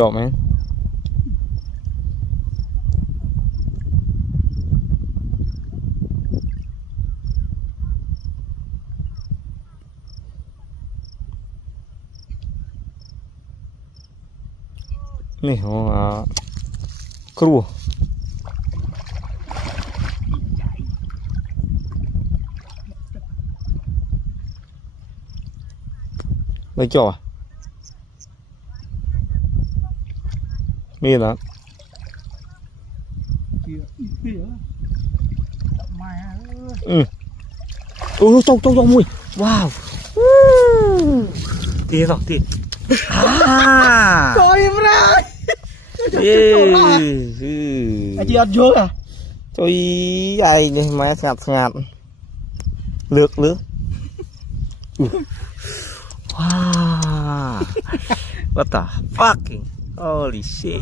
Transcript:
chọp ấy này họ cua lấy cho à mi đó trong mùi wow tía rồi tía coi em ra anh chị ăn vô à trời ai này mà ngạt lược wow what the fucking holy shit